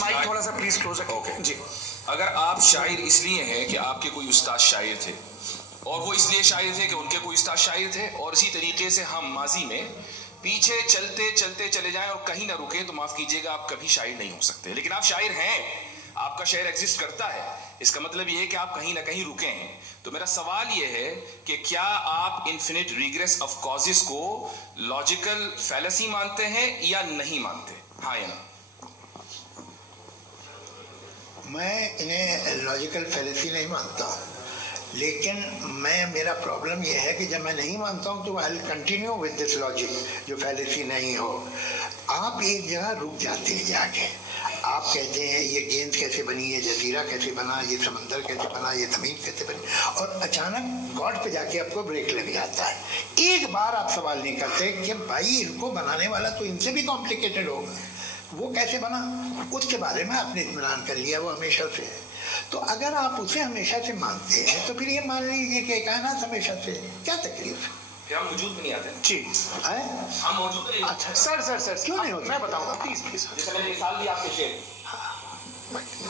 Mic थोड़ा सा please close रखें। ओके जी। अगर आप शायर इसलिए हैं कि आपके कोई उस्ताद शायर थे और वो इसलिए शायर थे कि उनके कोई उस्ताद शायर थे, और इसी तरीके से हम माजी में पीछे चलते चलते चले जाएं और कहीं ना रुके, तो माफ कीजिएगा आप कभी शायर नहीं हो सकते। लेकिन आप शायर हैं, आपका शेर एग्जिस्ट करता है, इसका मतलब ये है कि आप कहीं ना कहीं रुके हैं। तो मेरा सवाल ये है कि क्या आप इन्फिनिट रिग्रेस ऑफ कॉजेस को लॉजिकल फैलेसी मानते हैं या नहीं मानते? हाँ या ना? मैं इन्हें लॉजिकल फैलेसी नहीं मानता हूँ, लेकिन मेरा प्रॉब्लम यह है कि जब मैं नहीं मानता हूँ तो I will continue with this logic जो फैलेसी नहीं हो। आप एक जगह रुक जाते हैं जाके, आप कहते हैं ये गेंद कैसे बनी, ये जजीरा कैसे बना, ये समंदर कैसे बना, ये ज़मीन कैसे बनी, और अचानक गॉड पे जाके आपको ब्रेक लग जाता है। एक बार आप सवाल नहीं करते कि भाई इनको बनाने वाला तो इनसे भी कॉम्प्लिकेटेड होगा, वो कैसे बना, उसके बारे में आपने इत्मीनान कर लिया, वो हमेशा से है। तो अगर आप उसे हमेशा से मानते हैं तो फिर ये मान लीजिए कि कायनात हमेशा से, क्या तकलीफ है? हम मौजूद भी नहीं आते जी है? हम मौजूद नहीं। अच्छा सर क्यों नहीं होते? मैं बताऊंगा प्लीज प्लीज। जैसे मैंने मिसाल दी आपके शेर,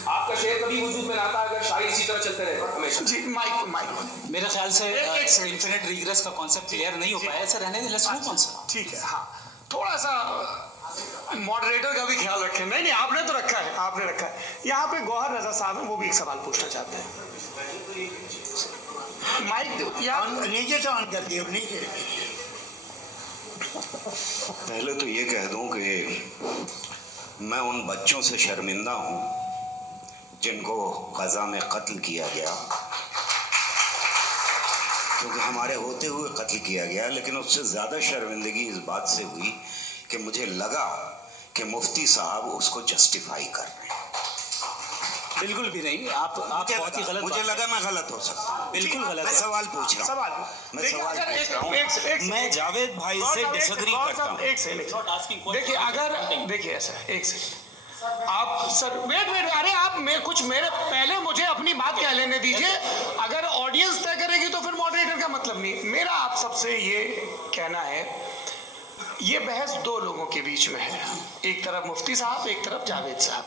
आपका शेर कभी वजूद में ना आता अगर शायर इसी तरह चलते रहे हमेशा। जी माइक मेरे ख्याल से इन्फिनिट रिग्रेस का कॉन्सेप्ट क्लियर नहीं हो पाया। ऐसा रहने दे, लेट्स मूव ऑन सर। ठीक है। हाँ, थोड़ा सा मॉडरेटर का भी ख्याल रखें। नहीं आपने तो रखा है, आपने रखा है। यहाँ पे गौहर रजा साहब हैं, वो भी एक सवाल पूछना चाहते हैं। माइक नीचे से ऑन कर दिए, नीचे। पहले तो ये कह दूं कि मैं उन बच्चों से शर्मिंदा हूं जिनको गजा में कत्ल किया गया, क्योंकि हमारे होते हुए कत्ल किया गया। लेकिन उससे ज़्यादा शर्मिंदगी इस बात से हुई कि मुझे लगा कि मुफ्ती साहब उसको जस्टिफाई कर रहे हैं। बिल्कुल भी नहीं, आप बहुत ही गलत। मुझे लगा मैं गलत हो सकता हूँ। बिल्कुल गलत। मैं सवाल पूछ रहा हूँ, मैं सवाल पूछ रहा हूँ। मैं जावेद भाई से डिसएग्री करता हूँ। एक सेकंड देखिए, अगर देखिए ऐसा एक सेकंड आप सर वेट अरे आप मेरे पहले मुझे अपनी बात कह लेने दीजिए। अगर ऑडियंस तय करेगी तो फिर मॉडरेटर का मतलब नहीं। मेरा आप सबसे ये कहना है, ये बहस दो लोगों के बीच में है, एक तरफ मुफ्ती साहब, एक तरफ जावेद साहब।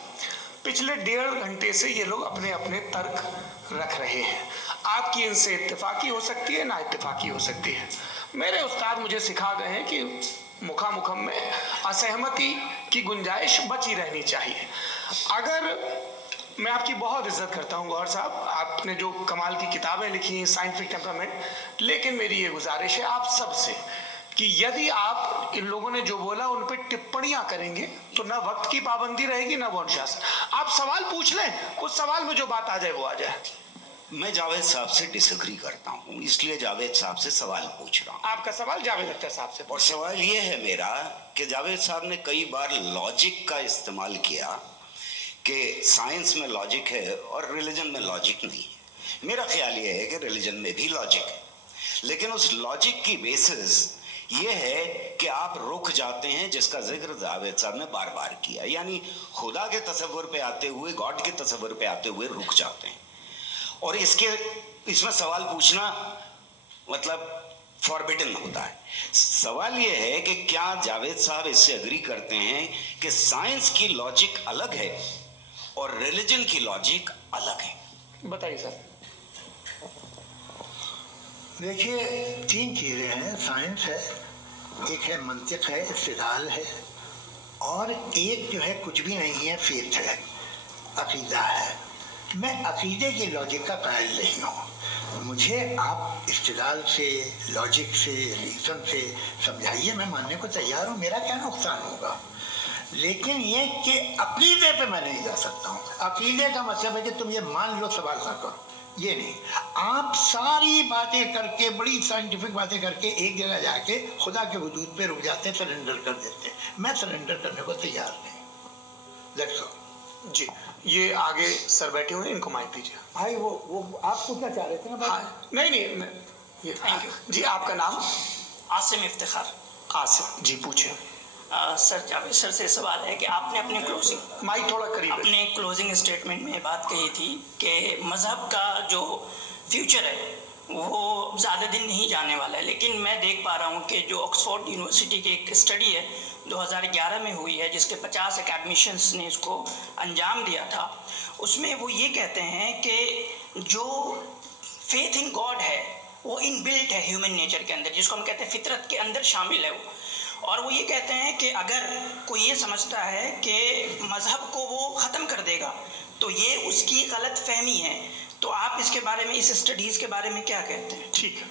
पिछले 1.5 घंटे से ये लोग अपने अपने तर्क रख रहे हैं। आपकी इनसे इत्तेफाकी हो सकती है, ना इत्तेफाकी हो सकती है। मेरे उस्ताद मुझे सिखा गए हैं कि मुखामुखम में असहमति की गुंजाइश बची रहनी चाहिए। अगर मैं आपकी बहुत इज्जत करता हूँ गौहर साहब, आपने जो कमाल की किताबें लिखी हैं साइंटिफिक टेम्परामेंट, लेकिन मेरी ये गुजारिश है आप सबसे कि यदि आप इन लोगों ने जो बोला उन पर टिप्पणियां करेंगे तो ना वक्त की पाबंदी रहेगी ना वो अनुशासन। आप सवाल पूछ लें, उस सवाल में जो बात आ जाए वो आ जाए। मैं जावेद साहब से डिसएग्री करता हूँ, इसलिए जावेद साहब से सवाल पूछ रहा हूँ। आपका सवाल जावेद अख्तर साहब से। और सवाल ये है मेरा कि जावेद साहब ने कई बार लॉजिक का इस्तेमाल किया कि साइंस में लॉजिक है और रिलीजन में लॉजिक नहीं है। मेरा ख्याल ये है कि रिलीजन में भी लॉजिक है, लेकिन उस लॉजिक की बेसिस ये है कि आप रुक जाते हैं, जिसका जिक्र जावेद साहब ने बार बार किया, यानी खुदा के तसव्वुर पे आते हुए, गॉड के तसव्वुर पे आते हुए रुक जाते हैं। और इसमें सवाल पूछना मतलब फॉरबिडन होता है। सवाल ये है कि क्या जावेद साहब इससे एग्री करते हैं कि साइंस की लॉजिक अलग है और रिलीजन की लॉजिक अलग है? बताइए सर। देखिए, 3 चीज़ें हैं, साइंस है, एक है मंतिक है, इस्तिदलाल है, और एक जो है कुछ भी नहीं है, फेथ है, अकीदा है। मैं अकीदे की लॉजिक का कायल नहीं हूँ। मुझे आप इस्तिदलाल से, लॉजिक से, रीज़न से समझाइए, मैं मानने को तैयार हूँ, मेरा क्या नुकसान होगा। लेकिन ये कि अकीदे पे मैं नहीं जा सकता हूँ। अकीदे का मतलब है कि तुम ये मान लो, सवाल ना करो, ये नहीं। आप सारी बातें करके, बड़ी साइंटिफिक बातें करके एक जगह जाके खुदा के वजूद पे रुक जाते हैं, सरेंडर कर देते हैं। मैं सरेंडर करने को तैयार नहीं। That's all. जी, ये आगे सर बैठे हुए हैं, इनको माइक दीजिए। भाई वो आप पूछना चाह रहे थे ना? हाँ, नहीं ये थैंक यू जी। आपका नाम? आसिम इफ्तिखार। आसिम जी, पूछिए। सर जावेद सर से सवाल है कि आपने माइक थोड़ा करीब है। अपने क्लोजिंग स्टेटमेंट में बात कही थी कि मज़हब का जो फ्यूचर है वो ज़्यादा दिन नहीं जाने वाला है, लेकिन मैं देख पा रहा हूँ कि जो ऑक्सफोर्ड यूनिवर्सिटी की एक स्टडी है 2011 में हुई है, जिसके 50 एकेडमिशियंस ने इसको अंजाम दिया था, उसमें वो ये कहते हैं कि जो फेथ इन गॉड है वो इनबिल्ट है ह्यूमन नेचर के अंदर, जिसको हम कहते हैं फितरत के अंदर शामिल है वो। और वो ये कहते हैं कि अगर कोई ये समझता है कि मज़हब को वो ख़त्म कर देगा तो ये उसकी गलत फहमी है। तो आप इसके बारे में, इस स्टडीज़ के बारे में क्या कहते हैं? ठीक है,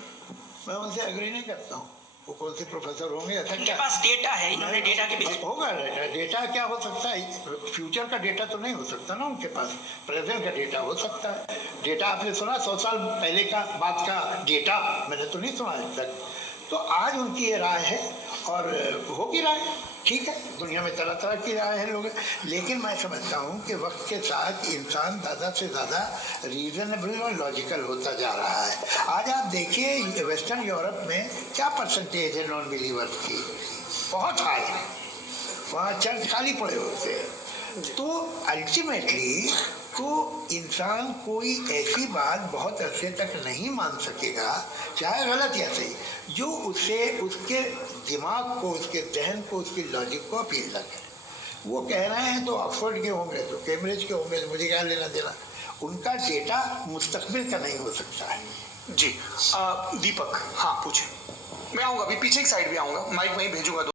मैं उनसे एग्री नहीं करता हूँ। वो कौन से प्रोफेसर होंगे, ऐसा इनके क्या पास डेटा है, इन्होंने डेटा के बेसिस होगा? डेटा क्या हो सकता है? फ्यूचर का डेटा तो नहीं हो सकता ना उनके पास, प्रेजेंट का डेटा हो सकता है। डेटा आपने सुना 100 साल पहले का बात का डेटा? मैंने तो नहीं सुना आज तक। तो आज उनकी ये राय है और होगी राय, ठीक है। दुनिया में तरह तरह की राय है लोग, लेकिन मैं समझता हूँ कि वक्त के साथ इंसान ज़्यादा से ज़्यादा रीजनेबल और लॉजिकल होता जा रहा है। आज आप देखिए वेस्टर्न यूरोप में क्या परसेंटेज है नॉन बिलीवर्स की, बहुत हाई है। वहाँ चर्च खाली पड़े होते हैं। तो अल्टीमेटली तो इंसान कोई ऐसी बात बहुत अरसे तक नहीं मान सकेगा, चाहे गलत या सही, जो उसे, उसके दिमाग को, उसके जहन को, उसकी लॉजिक को अपील न करे। वो कह रहे हैं तो ऑक्सफोर्ड के होंगे तो कैम्ब्रिज के होंगे, तो मुझे क्या लेना देना। उनका डेटा मुस्तकबिल का नहीं हो सकता है। जी दीपक, हाँ पूछे। मैं आऊँगा, अभी पीछे की साइड भी आऊँगा, माइक वहीं भेजूंगा।